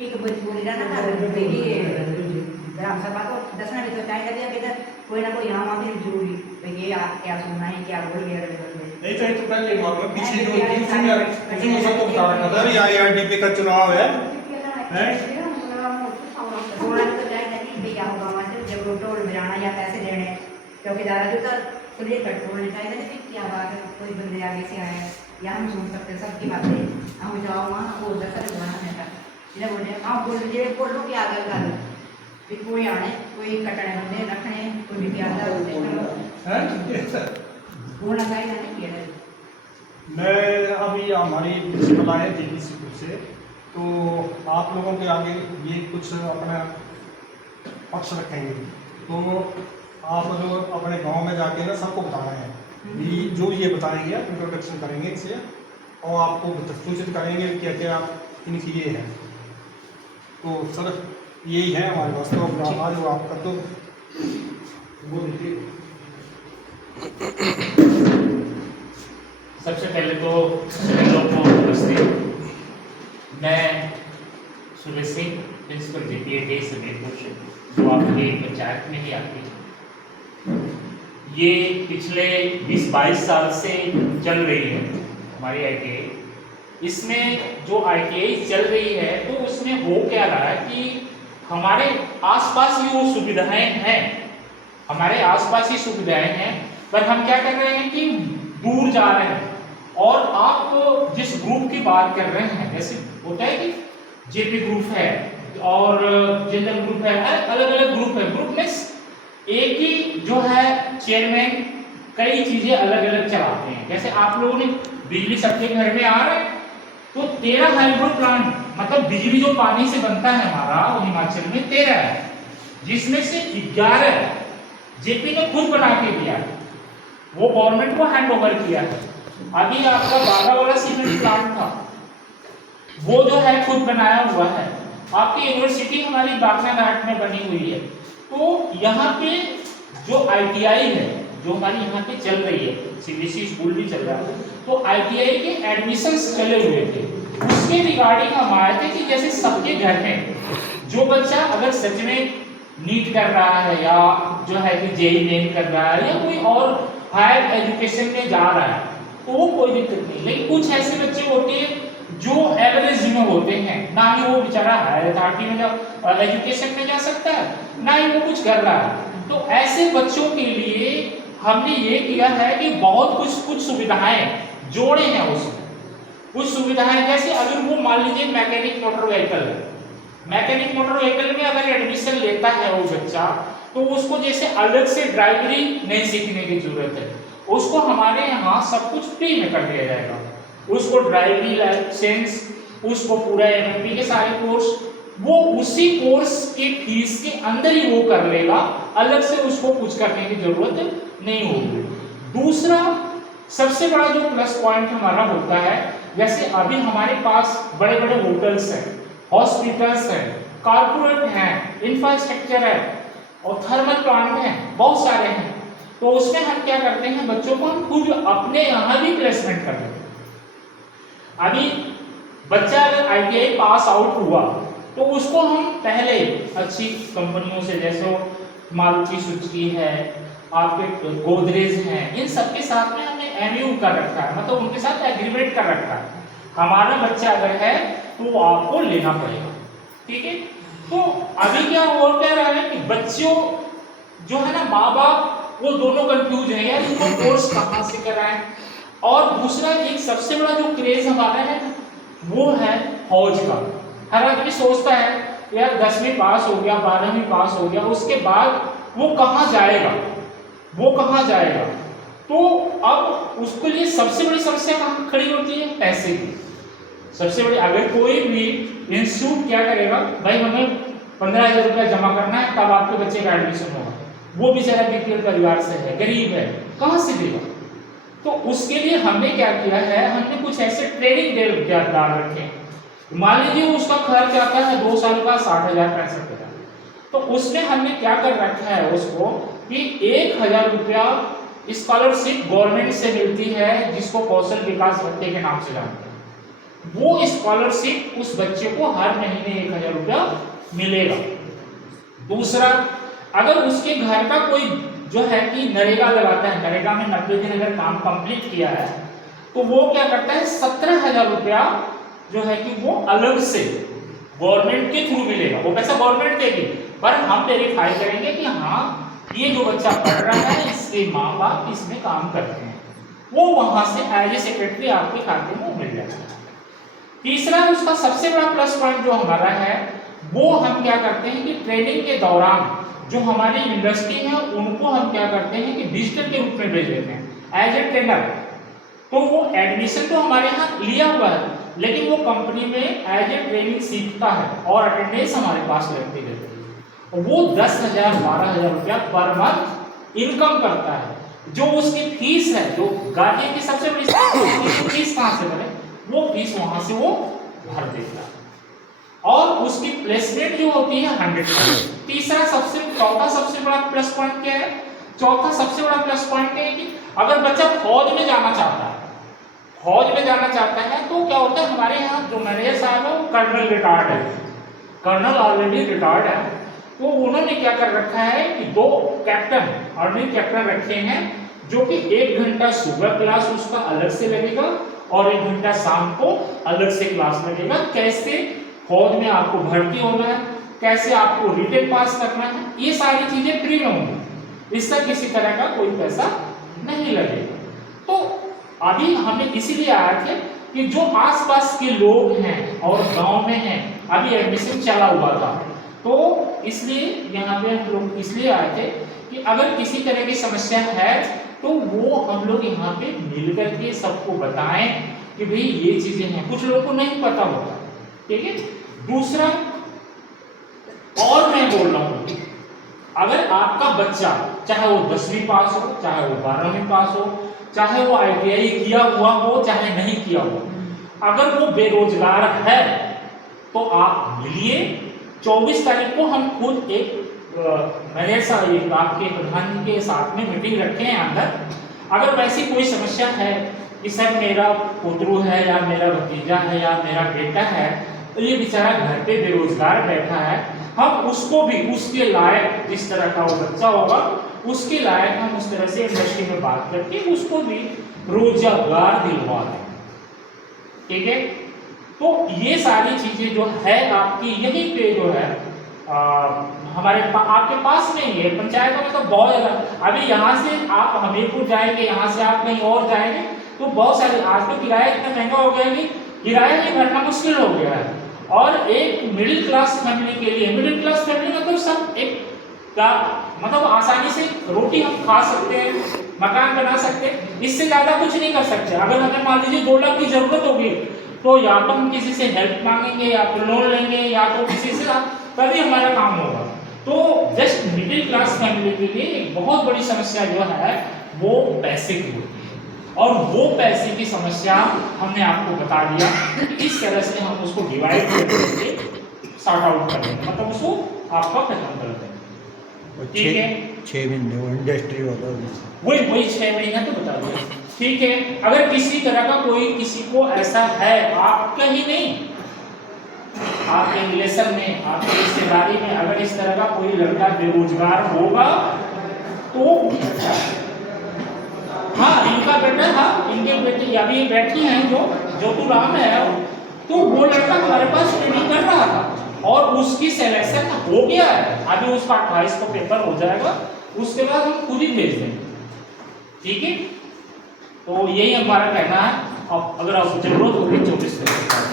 एक भोजपुरी ना ग्राम सभा को दसना भी तो चाहिए कि इधर कोई ना कोई यहाँ वहाँ भी जरूरी तो ये क्या सुनना है क्या बोल गया नहीं तो ये तो पहले मालूम पीछे जो उसमें सबको बता रखा था ये आईआरडीपी का चुनाव है बोलना तो चाहिए कि क्या होगा वहाँ से जब टोल बजाना या पैसे देने क्योंकि ज़्यादा जो तो ये कट बोलना चाहिए कि क्या बात है कोई बंदे आगे से आए या हम सुन सकते सबकी बातें हम जाओ वहाँ वो दस बनाना इधर बोले हाँ बोल लो क्या गल कर भी कोई आने कोई कटने बंदे रखने कोई भी क्या बोलना चाहिए नहीं किया मैं अभी हमारी प्रिंसिपल आए दिल्ली से तो आप लोगों के आगे ये कुछ अपना पक्ष रखेंगे तो आप लोग अपने गांव में जाके ना सबको बताना है भी जो ये बताएंगे इंट्रोडक्शन करेंगे इनसे और आपको सूचित करेंगे क्या क्या इनकी ये है तो सर यही है हमारे पास तो आज वो आप कर दो वो देखिए। सबसे पहले तो सभी लोगों को नमस्ते। मैं सुरेश सिंह प्रिंसिपल जेपीए समेत जो आपके पंचायत में ही आती है। ये पिछले 20-22 साल से चल रही है हमारी ITI। इसमें जो ITI चल रही है तो उसमें हो क्या रहा है कि हमारे आसपास ही वो सुविधाएं हैं, हमारे आसपास ही सुविधाएं हैं, पर हम क्या कर रहे हैं कि दूर जा रहे हैं। और आप जिस ग्रुप की बात कर रहे हैं, जैसे होता है कि जेपी ग्रुप है और जनरल ग्रुप है, अलग अलग ग्रुप है। ग्रुप में एक ही जो है चेयरमैन कई चीजें अलग अलग चलाते हैं। जैसे आप लोगों ने बिजली सबके घर में आ रहा है तो 13 हाइड्रो प्लांट मतलब बिजली जो पानी से बनता है हमारा वो हिमाचल में 13 है, जिसमें से 11 जेपी ने खुद बना के दिया, वो गवर्नमेंट को हैंड ओवर किया है। अभी आपका 12 वाला सीमेंट प्लांट था वो जो है खुद बनाया हुआ है। आपकी यूनिवर्सिटी हमारी बागनाघाट में बनी हुई है। तो यहाँ पे जो ITI है जो हमारी यहाँ पे चल रही है, CBSE स्कूल भी चल रहा है, तो ITI के एडमिशंस चले हुए थे। उसके रिगार्डिंग हम आए थे कि जैसे सबके घर में जो बच्चा अगर सच में नीट कर रहा है या जो है कि JEE मेन कर रहा है या कोई और हायर एजुकेशन में जा रहा है तो वो कोई दिक्कत नहीं। लेकिन कुछ ऐसे बच्चे होते हैं जो एवरेज में होते हैं, ना ही वो बेचारा हायर अथॉरिटी में एजुकेशन में जा सकता है, ना ही वो कुछ कर रहा है। तो ऐसे बच्चों के लिए हमने ये किया है कि बहुत कुछ सुविधाएं जोड़े हैं उसमें। कुछ सुविधाएं जैसे अगर वो मान लीजिए मैकेनिक मोटर व्हीकल है, मैकेनिक मोटर व्हीकल में अगर एडमिशन लेता है वो बच्चा तो उसको जैसे अलग से ड्राइवरी नहीं सीखने की जरूरत है, उसको हमारे यहाँ सब कुछ फ्री में कर दिया जाएगा। उसको ड्राइवरी लाइसेंस, उसको पूरा MMP के सारे कोर्स वो उसी कोर्स के फीस के अंदर ही वो कर लेगा, अलग से उसको कुछ करने की जरूरत नहीं होगी। दूसरा सबसे बड़ा जो प्लस पॉइंट हमारा होता है, जैसे अभी हमारे पास बड़े बड़े होटल्स हैं, हॉस्पिटल्स हैं, कारपोरेट हैं, इंफ्रास्ट्रक्चर है और थर्मल प्लांट हैं, बहुत सारे हैं। तो उसमें हम क्या करते हैं, बच्चों को हम खुद अपने यहाँ भी प्लेसमेंट कर देते हैं। अभी बच्चा अगर ITI पास आउट हुआ तो उसको हम पहले अच्छी कंपनियों से, जैसे मारुति सुजुकी है, आपके गोदरेज हैं, इन सबके साथ में हमने MOU कर रखा है, मतलब उनके साथ एग्रीमेंट कर रखा है। हमारा बच्चा अगर है तो वो आपको लेना पड़ेगा, ठीक है। तो अभी क्या हो क्या रहा है कि बच्चों जो है ना, माँ बाप वो दोनों कंफ्यूज हैं यार इनको कोर्स कहाँ से कराएं। और दूसरा एक सबसे बड़ा जो क्रेज हमारा है वो है फौज का। हर आदमी सोचता है यार 10वीं पास हो गया, 12वीं पास हो गया, उसके बाद वो कहाँ जाएगा, वो कहाँ जाएगा। तो अब उसके लिए सबसे बड़ी समस्या कहाँ खड़ी होती है, पैसे की। सबसे बड़ी, अगर कोई भी इंस्टीट्यूट क्या करेगा, भाई हमें 15,000 रुपया जमा करना है तब आपके बच्चे का एडमिशन होगा, वो बेचारा BPL परिवार से है, गरीब है, कहाँ से देगा। तो उसके लिए हमने क्या किया है, हमने कुछ ऐसे ट्रेनिंग डे डाल रखे हैं। मान लीजिए उसका खर्च आता है 2 साल का 60,000-65,000, तो उसमें हमने क्या कर रखा है उसको कि 1,000 रुपया स्कॉलरशिप गवर्नमेंट से मिलती है, जिसको कौशल विकास भत्ते के नाम से जानते हैं। वो स्कॉलरशिप उस बच्चे को हर महीने 1000 रुपया मिलेगा। दूसरा, अगर उसके घर का कोई जो है कि नरेगा लगाता है, नरेगा में 90 दिन अगर काम कंप्लीट किया है, तो वो क्या करता है 17,000 रुपया जो है कि वो अलग से गवर्नमेंट के थ्रू मिलेगा। वो पैसा गवर्नमेंट देगी, पर हम वेरीफाई करेंगे कि हाँ ये जो बच्चा पढ़ रहा है इसके माँ बाप इसमें काम करते हैं, वो वहां से एज ए सेक्रेटरी आपके खाते में मिल जाएगा। तीसरा, उसका सबसे बड़ा प्लस पॉइंट जो हमारा है, वो हम क्या करते हैं कि ट्रेनिंग के दौरान जो हमारी यूनिवर्सिटी है उनको हम क्या करते हैं कि डिजिटल के रूप में भेज देते हैं एज ए ट्रेनर। तो वो एडमिशन तो हमारे यहाँ लिया हुआ है, लेकिन वो कंपनी में एज ए ट्रेनिंग सीखता है और अटेंडेंस हमारे पास लगती रहती है। वो 10,000 12,000 रुपया पर मंथ इनकम करता है। जो उसकी फीस है, जो गार्जियन की सबसे बड़ी फीस कहाँ से भरे, वो फीस वहां से वो भर देता है। और उसकी प्लेसमेंट जो होती है 100%। तीसरा चौथा सबसे बड़ा प्लस पॉइंट क्या है? चौथा सबसे बड़ा प्लस पॉइंट है कि अगर बच्चा फौज में जाना चाहता है, तो क्या होता है, हमारे यहाँ जो मैनेजर साहब है वो कर्नल रिटायर्ड है, कर्नल ऑलरेडी रिटायर्ड है। तो उन्होंने क्या कर रखा है कि 2 कैप्टन आर्मी कैप्टन रखे हैं, जो कि 1 घंटा सुबह क्लास उसका अलग से लगेगा और 1 घंटा शाम को अलग से क्लास लगेगा। कैसे फौज में आपको भर्ती होना है, कैसे आपको रिटेन पास करना है, ये सारी चीजें फ्री में होंगी, इसका किसी तरह का कोई पैसा नहीं लगेगा। तो अभी हमें इसीलिए आए थे कि जो आसपास के लोग हैं और गांव में हैं, अभी एडमिशन चला हुआ था, तो इसलिए यहाँ पे हम लोग इसलिए आए थे कि अगर किसी तरह की समस्या है तो वो हम लोग यहाँ पे मिल करके सबको बताएं कि भाई ये चीजें हैं। कुछ लोगों को नहीं पता होता, ठीक है। दूसरा, और मैं बोल रहा हूँ, अगर आपका बच्चा चाहे वो 10वीं पास हो, चाहे वो 12वीं पास हो, चाहे वो ITI किया हुआ हो, चाहे नहीं किया हो, अगर वो बेरोजगार है तो आप मिलिए। 24 तारीख को हम खुद एक आपके प्रधान जी के साथ में मीटिंग रखे हैं अंदर। अगर वैसी कोई समस्या है कि सर मेरा पुत्रु है या मेरा भतीजा है या मेरा बेटा है, तो ये बेचारा घर पे बेरोजगार बैठा है, हम उसको भी उसके लायक, जिस तरह का वो बच्चा होगा उसके लायक हम उस तरह से इंडस्ट्री में बात करके उसको भी रोजगार दिलवा दें, ठीक है। तो ये सारी चीजें जो है आपकी यहीं पे जो है आपके पास नहीं है, पंचायत में तो बहुत ज्यादा। अभी यहाँ से आप हमीरपुर जाएंगे, यहाँ से आप कहीं और जाएंगे तो बहुत सारे, आज तो किराया इतना महंगा हो गया कि किराया नहीं भरना मुश्किल हो गया है। और एक मिडिल क्लास फैमिली के लिए, मिडिल क्लास फैमिली मतलब सब एक मतलब आसानी से रोटी हम खा सकते हैं, मकान बना सकते हैं, इससे ज्यादा कुछ नहीं कर सकते। अगर हमें मान लीजिए 2 लाख की जरूरत होगी तो या तो हम किसी से हेल्प मांगेंगे या तो लोन लेंगे या तो किसी से, तभी हमारा काम होगा। तो जस्ट मिडिल क्लास फैमिली के लिए एक बहुत बड़ी समस्या जो है वो पैसे की होती है, और वो पैसे की समस्या हमने आपको बता दिया कि इस तरह से हम उसको डिवाइड करके सॉर्ट आउट कर देंगे, मतलब उसको आपका खत्म कर देंगे, ठीक है। 6 महीने इंडस्ट्री वाला वही 6 महीने तो बता दिया, ठीक है। अगर किसी तरह का कोई किसी को ऐसा है, आपका ही नहीं, आपके रिलेशन में, आपके रिश्तेदारी में अगर इस तरह का कोई लड़का बेरोजगार होगा तो हाँ, इनका बेटा था, इनके बेटे अभी बैठी हैं जो ज्योतिराम है, तो वो लड़का हमारे पास ट्रेनिंग कर रहा था और उसकी सिलेक्शन हो गया है। अभी उसका 28 को पेपर हो जाएगा, उसके बाद हम खुद ही भेज देंगे, ठीक है। तो यही हमारा कहना है। अब अगर आपको जरूरत होगी 24 तारीख